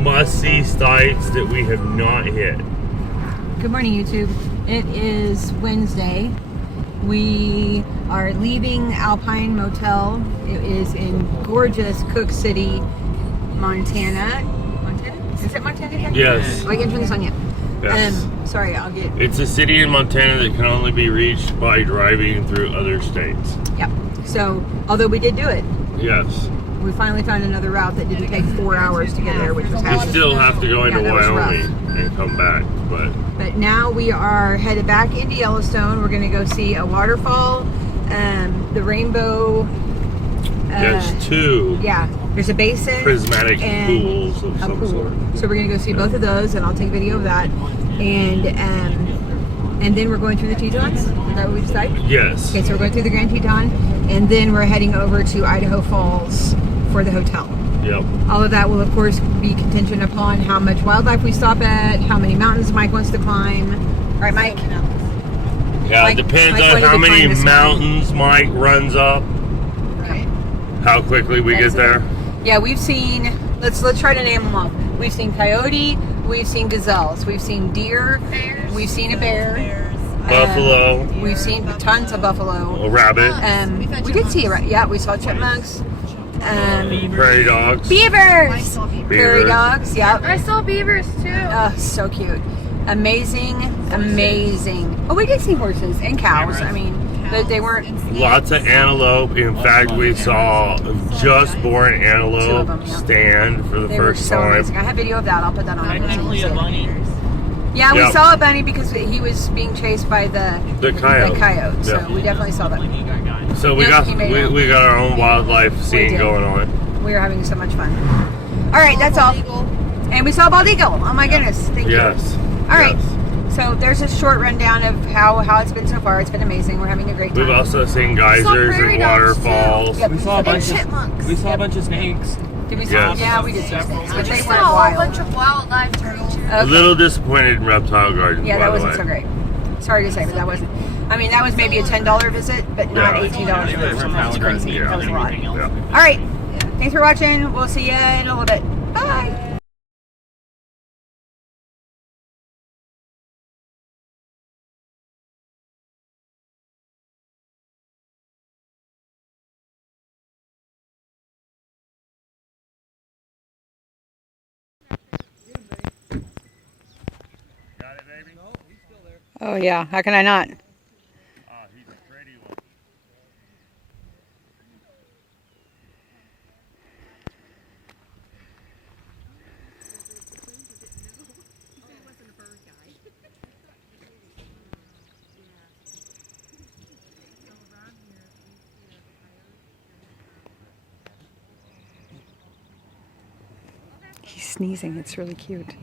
must-see sites that we have not hit. Good morning, YouTube. It is Wednesday. We are leaving Alpine Motel. It is in gorgeous Cook City, Montana. Montana? Is it Montana? Yes. Oh, I can turn this on yet. Yes. Sorry, I'll get... It's a city in Montana that can only be reached by driving through other states. Yep. So, although we did do it, Yes. we finally found another route that didn't take 4 hours to get there, which was We happy. still have to go into that was Wyoming and come back, But now we are headed back into Yellowstone. We're going to go see a waterfall, the rainbow. there's two Yeah, there's a basin. prismatic and pools of a some pool. sort. So we're going to go see both of those, and I'll take video of that. And then we're going through the Tetons. Is that what we decided? Yes. Okay, so we're going through the Grand Teton, and then we're heading over to Idaho Falls for the hotel. Yep. All of that will, of course, be contingent upon how much wildlife we stop at, how many mountains Mike wants to climb. Right, Mike? Yeah, Mike- it depends Mike on wanted how to many climb this mountains Mike runs up, Right. how quickly we That get is there. Yeah, we've seen, let's try to name them off. We've seen coyote, we've seen gazelles, we've seen deer, we've seen a bear. Buffalo. We've seen tons of buffalo. A rabbit. We did see, yeah, we saw chipmunks. Prairie dogs. Beavers! Beavers. Prairie dogs, yep. I saw beavers too. Oh, so cute. Amazing. Oh, we did see horses and cows. I mean, but they weren't. Lots of antelope. In fact, we saw just born antelope Two of them, yeah. stand for the They were first so time. amazing. I have video of that. I'll put that on. Technically a bunny. Yeah, we Yeah. saw a bunny because he was being chased by the coyote. So Yeah. we definitely saw that. So we Yep, got he made it. we got our own wildlife scene did. going on. We were having so much fun. All right, that's all. And we saw a bald eagle. Oh my goodness! Thank you. Yes. All right. Yes. So there's a short rundown of how it's been so far. It's been amazing. We're having a great time. We've also seen geysers prairie and dogs, too. waterfalls. Yep. We saw a And bunch chipmunks. We saw a bunch of snakes. Did we see? Yes. Yeah, we did see snakes, but they I weren't saw a wild. bunch of wildlife turtles. A little disappointed in Reptile Gardens. Yeah, by that the wasn't way. so great. Sorry to say, but that wasn't. I mean, that was maybe a $10 visit, but not Yeah. $18 visit. That was crazy. Yeah. That was a lot. Yeah. All right. Thanks for watching. We'll see you in a little bit. Bye. Got it, baby? Oh, yeah. How can I not? Oh, he's a pretty one. He's sneezing. It's really cute.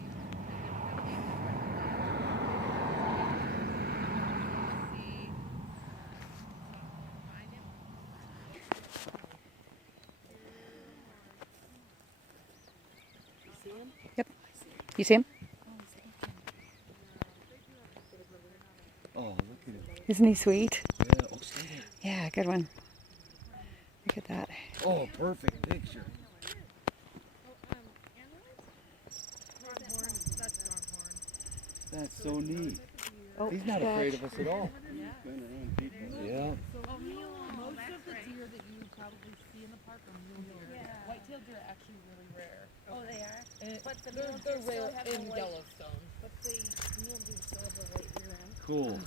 Yep. You see him? Oh, look at it. Isn't he sweet? Yeah, oh, see it. Yeah, good one. Look at that. Oh, perfect picture. That's so neat. Oh, He's not afraid of us at all. Yeah. Most of the deer that you probably see in the park are mule deer. White-tailed deer are actually really rare. Oh, they are. But they're rare have in a white- Yellowstone. But the mule deer still have a white ear end. Cool.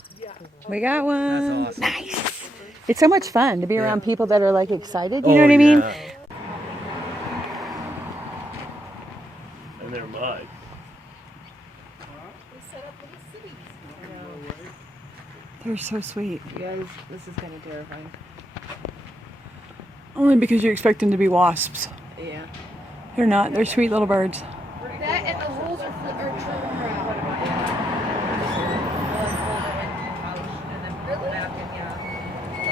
we got one. That's awesome. Nice. It's so much fun to be around people that are like excited. You Oh, know what I mean? yeah. And they're mud. They're so sweet. Yeah, this is kind of terrifying. Only because you expect them to be wasps. Yeah. They're not. They're sweet little birds. That and the holes are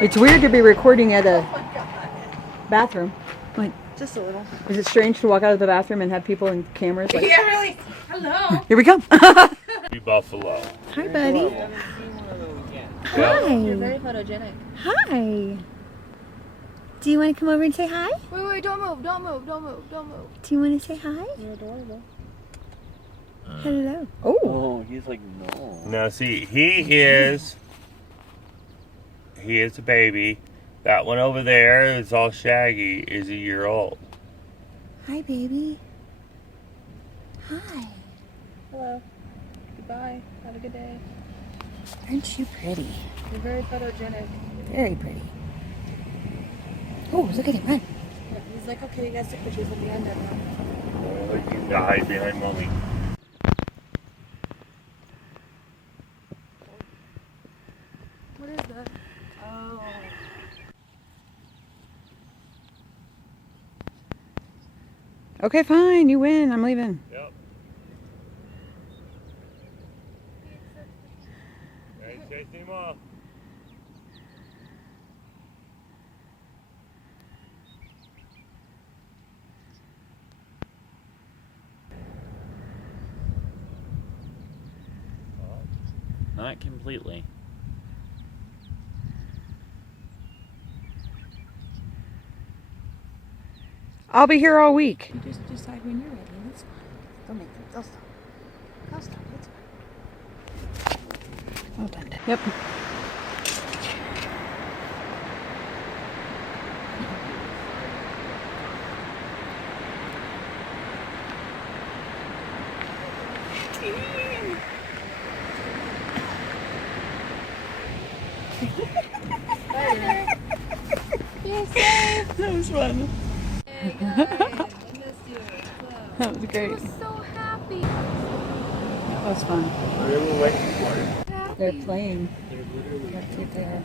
It's weird to be recording at a bathroom. Like, just a little. is it strange to walk out of the bathroom and have people and cameras? Like, Yeah, really. Hello. here we come. Buffalo. Hi, buddy. You're Hi. very photogenic. Hi. Do you want to come over and say hi? Wait, don't move, don't move, don't move, don't move. Do you want to say hi? You're adorable. Hello. Oh. Oh, he's like, no. Now see, he is a baby. That one over there is all shaggy, is a year old. Hi, baby. Hi. Hello. Goodbye. Have a good day. Aren't you pretty? You're very photogenic. Very pretty. Oh, look at him run. He's like, okay, you guys take pictures at the end of it. Oh, you can hide behind mommy. What is that? Oh. Okay, fine. You win. I'm leaving. Yep. Hey, chasing him off. Not completely. I'll be here all week. You just decide when you're ready. That's fine. Don't make them. They'll stop. They'll stop. It's fine. Well done. Yep. That was fun. Hey guys, I missed you. That was great. I'm so happy. That was fun. What are we waiting for? They're playing. Let's see if they are.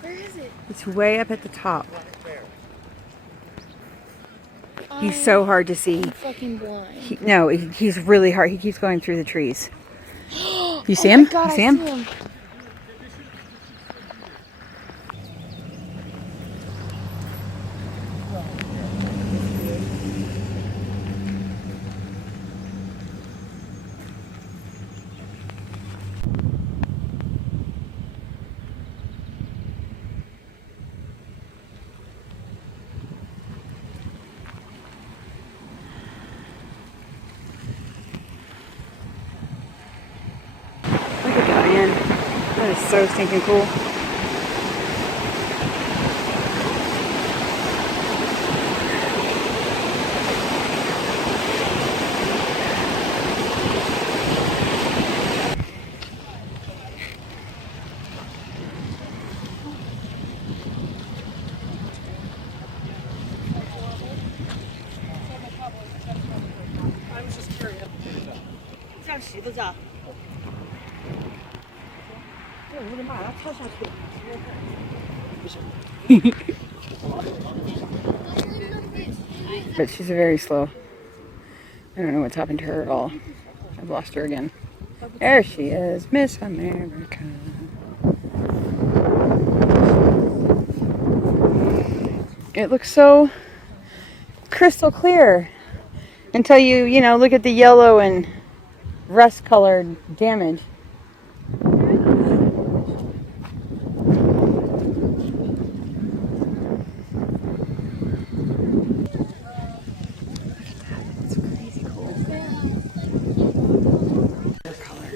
Where is it? It's way up at the top. He's so hard to see. I'm fucking blind. He's really hard. He keeps going through the trees. You see him? God, You see I him? see him. Look at that, man. That is so stinking cool. But she's very slow. I don't know what's happened to her at all. I've lost her again. There she is, Miss America. It looks so crystal clear until you look at the yellow and rust colored damage.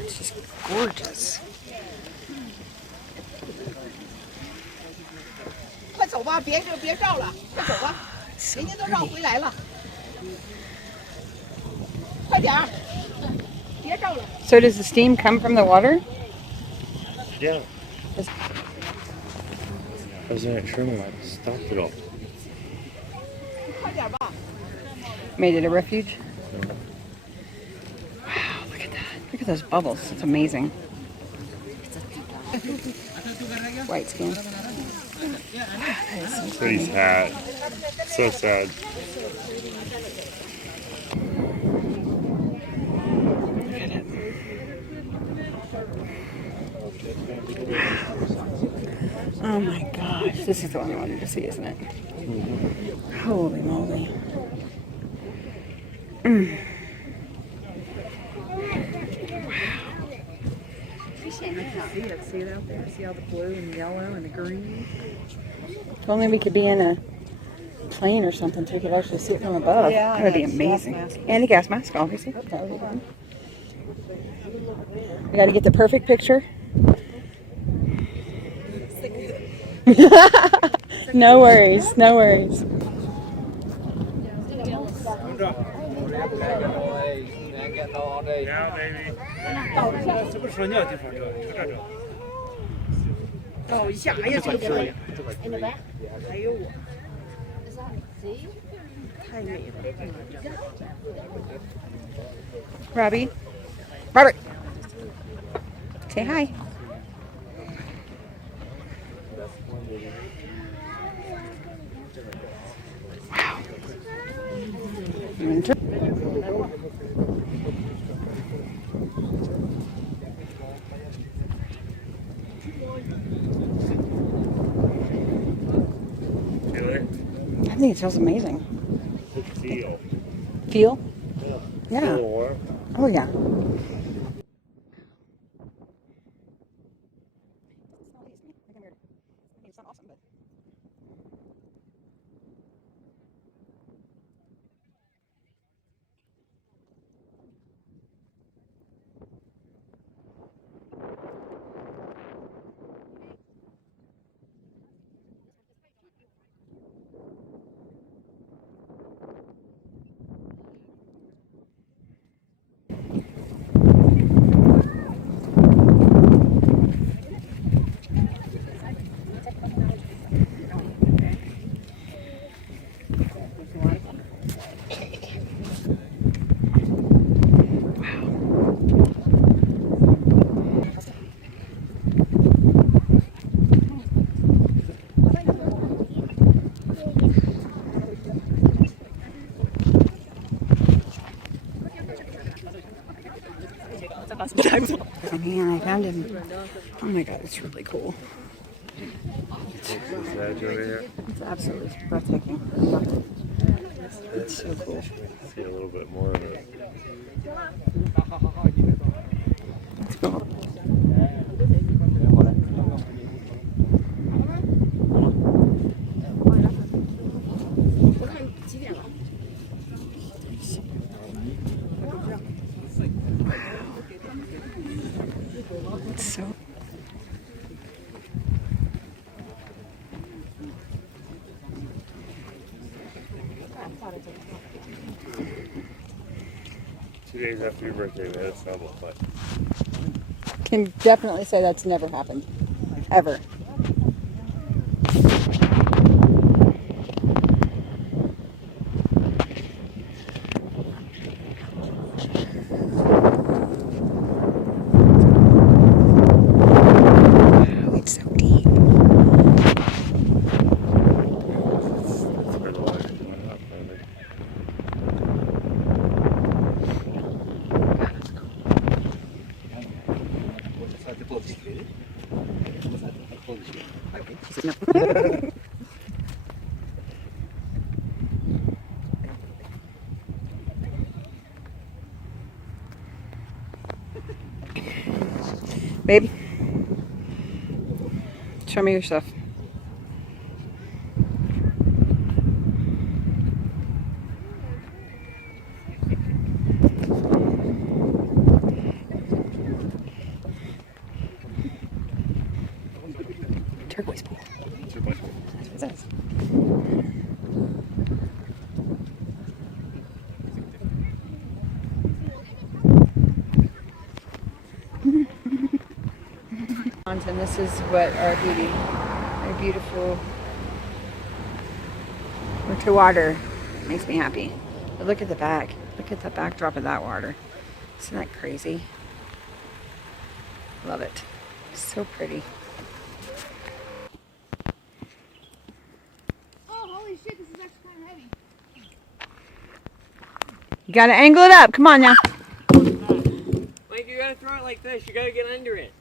It's just gorgeous. 快走吧，别绕了，快走吧，人家都绕回来了，快点儿，别绕了。 So does the steam come from the water? Yeah. I was in a trim line. Stopped it all. 快点吧。 Made it a refuge? Wow, look at that. Look at those bubbles. It's amazing. White skin. Pretty sad. So sad. Oh my gosh. This is the one I wanted to see, isn't it? Holy moly. see it. See it out there? See all the blue and yellow and the green? If only we could be in a plane or something so we could actually see it from above. Yeah, That would be and a gas amazing. mask. And a gas mask, obviously. That would be fun. We got to get the perfect picture. No worries, no worries. Yeah, baby. 这不是说尿地方，这就这这。哦，一下哎呀，这个哎呦我，太美了。 Robbie. Robert. Say hi. Wow. Feel it? I think it smells amazing. Feel. Feel? Yeah. Yeah. Oh, yeah. Man, I found him. Oh my god, it's really cool. Is over here? It's absolutely breathtaking. It's so cool. See a little bit more of it. It's cool. It's so. Two days after your birthday, man, it's not much. Can definitely say that's never happened. Ever. Wow, it's so deep. It's been a while. Not funny. Babe, show me your stuff. Turquoise pool. Turquoise. That's what it says. And this is what our beautiful to water makes me happy. But look at the back. Look at the backdrop of that water. Isn't that crazy? Love it. So pretty. Oh, holy shit, this is actually kind of heavy. You gotta angle it up. Come on now. Like, you gotta throw it like this. You gotta get under it.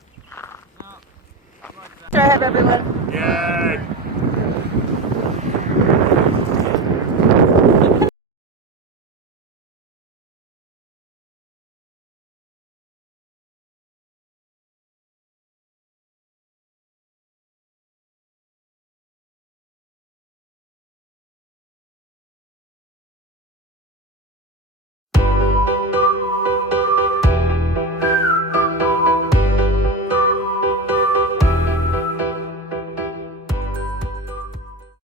Try to have everyone. Yay!